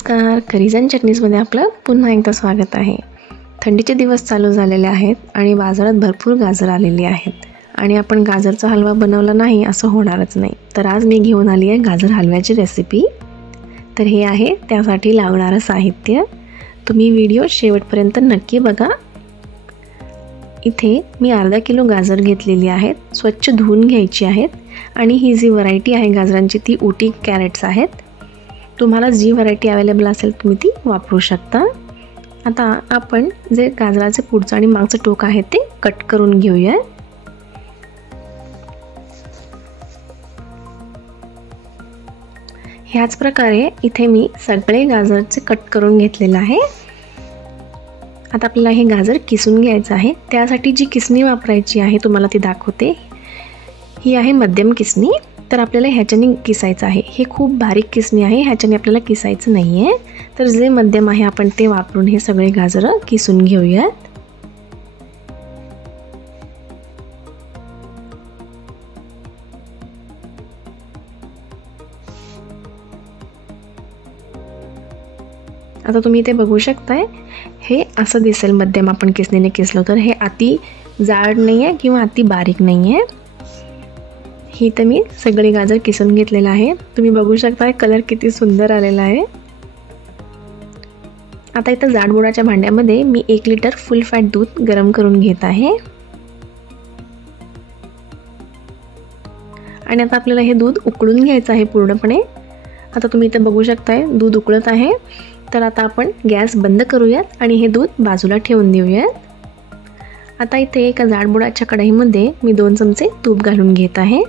नमस्कार, curries and चटणीजमध्ये आपलं पुन्हा एकदा स्वागत आहे. थंडीचे दिवस चालू झालेले आहेत आणि बाजारात भरपूर गाजर आलेली आहेत आणि आपण गाजरचा हलवा बनवला नाही असं होणारच नाही. तर आज मी घेऊन आली आहे गाजर हलव्याची रेसिपी. तर हे आहे त्यासाठी लागणारं साहित्य. तुम्ही व्हिडिओ शेवटपर्यंत नक्की बघा. इथे मी अर्धा किलो गाजर घेतलेली आहेत, स्वच्छ धुवून घ्यायची आहेत. आणि ही जी व्हरायटी आहे गाजरांची ती उटी कॅरेट्स आहेत. तुम्हाला जी व्हरायटी अवेलेबल असेल तुम्ही ती वापरू शकता. आता आपण जे गाजराचे पुढचं आणि मागचं टोक आहे ते कट करून घेऊया. ह्याच प्रकारे इथे मी सगळे गाजरचे कट करून घेतलेलं आहे. आता आपल्याला हे गाजर किसून घ्यायचं आहे. त्यासाठी जी किसणी वापरायची आहे तुम्हाला ती दाखवते. ही आहे मध्यम किसणी. तर आपल्याला ह्याच्याने किसायचं आहे. हे खूप बारीक किसणी आहे, ह्याच्याने आपल्याला किसायचं नाही आहे. तर जे मध्यम आहे आपण ते वापरून हे सगळे गाजर किसून घेऊयात. आता तुम्ही इथे बघू शकताय, हे असं दिसेल मध्यम आपण किसणीने किसलो तर. हे अति जाड नाही आहे किंवा अति बारीक नाही आहे. ही तर मी सगळे गाजर किसून घेतलेलं आहे. तुम्ही बघू शकता कलर किती सुंदर आलेला आहे. आता इथं जाडबुडाच्या भांड्यामध्ये मी 1 लिटर फुल फॅट दूध गरम करून घेत आहे. आणि आता आपल्याला हे दूध उकळून घ्यायचं आहे पूर्णपणे. आता तुम्ही इथं बघू शकताय दूध उकळत आहे. तर आता आपण गॅस बंद करूयात आणि हे दूध बाजूला ठेवून देऊयात. आता इथे एका जाडबुडाच्या कढईमध्ये मी 2 चमचे तूप घालून घेत आहे.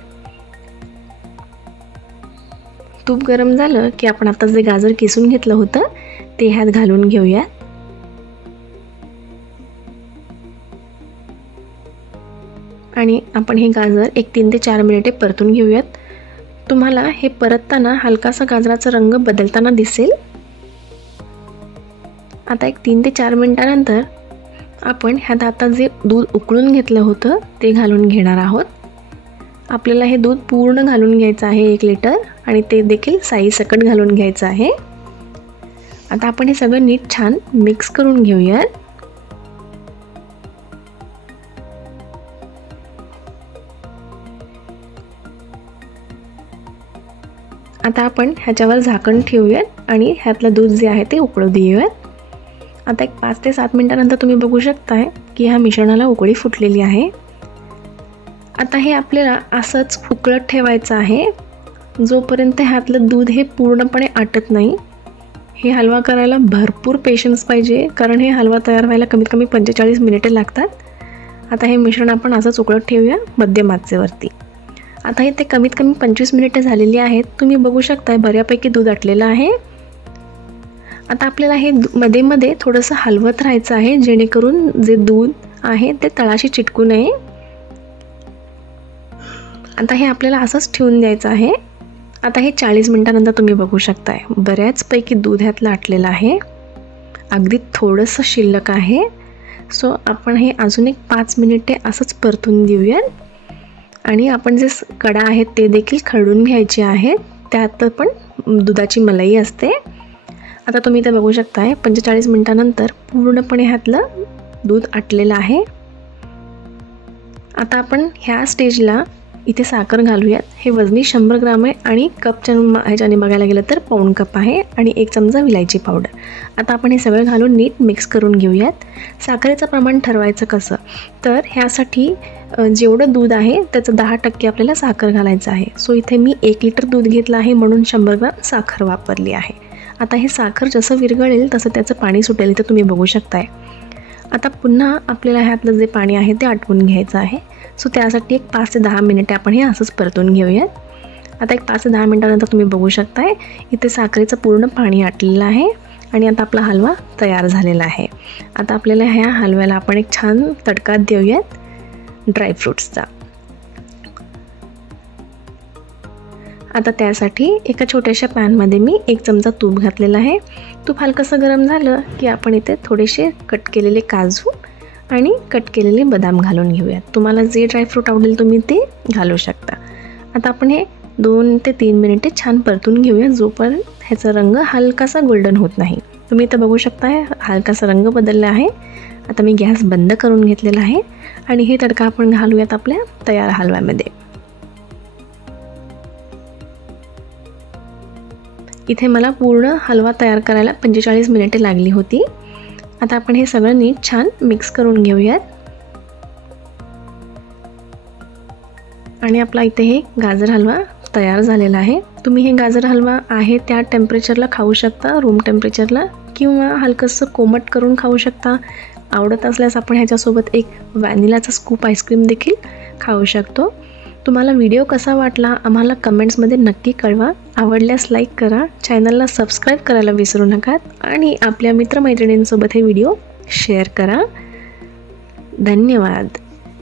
तूप गरम झालं की आपण आता जे गाजर किसून घेतलं होतं ते ह्यात घालून घेऊया. आणि आपण हे गाजर 3 ते 4 मिनिटे परतून घेऊयात. तुम्हाला हे परतताना हलकासा गाजराचा रंग बदलताना दिसेल. आता 3 ते 4 मिनिटानंतर आपण ह्यात आता जे दूध उकळून घेतलं होतं ते घालून घेणार आहोत. आपल्याला हे दूध पूर्ण घालून घ्यायचं आहे 1 लिटर आणि ते देखील साई सकट घालून घ्यायचं आहे. आता आपण हे सगळं नीट छान मिक्स करून घेऊयात. आता आपण ह्याच्यावर झाकण ठेवूयात आणि ह्यातलं दूध जे आहे ते उकळू देऊयात. आता 5 ते 7 मिनिटानंतर तुम्ही बघू शकताय की ह्या मिश्रणाला उकळी फुटलेली आहे. आता हे आपल्याला असंच उकळत ठेवायचं आहे जोपर्यंत ह्यातलं दूध हे पूर्णपणे आटत नाही. हे हलवा करायला भरपूर पेशन्स पाहिजे, कारण हे हलवा तयार व्हायला कमीत कमी 45 मिनिटे लागतात. आता हे मिश्रण आपण असंच उकळत ठेवूया मध्यम आचेवरती. आता हे ते कमीत कमी 25 मिनिटे झालेली आहेत. तुम्ही बघू शकताय बऱ्यापैकी दूध आटलेलं आहे. आता आपल्याला हे मध्ये मध्ये थोडंसं हलवत राहायचं आहे जेणेकरून जे दूध आहे ते तळाशी चिटकू नये. आता हे आपल्याला असंच ठेवून द्यायचं आहे. आता हे 40 मिनिटानंतर तुम्ही बघू शकताय बऱ्याचपैकी दूध ह्यातलं आटलेलं आहे. अगदी थोडंसं शिल्लक आहे. सो आपण हे अजून 5 मिनिटे असंच परतून देऊयात. आणि आपण जे कडा आहेत ते देखील खरडून घ्यायचे आहेत. त्यात पण दुधाची मलाई असते. आता तुम्ही इथे बघू शकताय 45 मिनिटानंतर पूर्णपणे ह्यातलं दूध आटलेलं आहे. आता आपण ह्या स्टेजला इथे साखर घालूयात. हे वजनी 100 ग्राम आहे आणि कपच्या ह्याच्याने बघायला गेलं तर पाऊण कप आहे आणि 1 चमचा विलायची पावडर. आता आपण हे सगळं घालून नीट मिक्स करून घेऊयात. साखरेचं प्रमाण ठरवायचं कसं, तर ह्यासाठी जेवढं दूध आहे त्याचं 10% आपल्याला साखर घालायचं आहे. सो इथे मी 1 लिटर दूध घेतलं आहे म्हणून 100 ग्राम साखर वापरली आहे. आता हे साखर जसं विरघळेल तसं त्याचं पाणी सुटेल तर तुम्ही बघू शकताय. आता पुन्हा आपल्याला ह्यातलं जे पाणी आहे ते आटवून घ्यायचं आहे. सो त्यासाठी 5 ते 10 मिनिटे आपण हे असंच परतून घेऊयात. आता 5 ते 10 मिनिटानंतर तुम्ही बघू शकताय इथे साखरेचं पूर्ण पाणी आटलेलं आहे आणि आता आपला हलवा तयार झालेला आहे. आता आपल्याला ह्या हलव्याला आपण एक छान तडका देऊयात ड्रायफ्रूट्सचा. आता त्यासाठी एका छोट्याशा पॅनमध्ये मी 1 चमचा तूप घातलेला आहे. तूप हलकंसं गरम झालं की आपण इथे थोडेसे कट केलेले काजू आणि कट केलेले बदाम घालून घेऊयात. तुम्हाला जे ड्रायफ्रूट आवडेल तुम्ही ते घालू शकता. आता आपण हे 2 ते 3 मिनिटे छान परतून घेऊया जोपर्यंत ह्याचा रंग हलकासा गोल्डन होत नाही. तुम्ही इथं बघू शकता हलकासा रंग बदलला आहे. आता मी गॅस बंद करून घेतलेला आहे आणि हे तडका आपण घालूयात आपल्या तयार हलव्यामध्ये. इथे मला पूर्ण हलवा तयार करायला 45 मिनिटे लागली होती. आता आपण हे सगळं नीट छान मिक्स करून घेऊयात. आणि आपला इथे हे गाजर हलवा तयार झालेला आहे. तुम्ही हे गाजर हलवा आहे त्या टेम्परेचरला खाऊ शकता, रूम टेम्परेचरला, किंवा हलकंसं कोमट करून खाऊ शकता. आवडत असल्यास आपण ह्याच्यासोबत एक व्हॅनिलाचा स्कूप आईस्क्रीम देखील खाऊ शकतो. तुम्हाला व्हिडिओ कसा वाटला आम्हाला कमेंट्समध्ये नक्की कळवा. आवडल्यास लाईक करा, चॅनलला सबस्क्राईब करायला विसरू नका आणि आपल्या मित्रमैत्रिणींसोबत हे व्हिडिओ शेअर करा. धन्यवाद.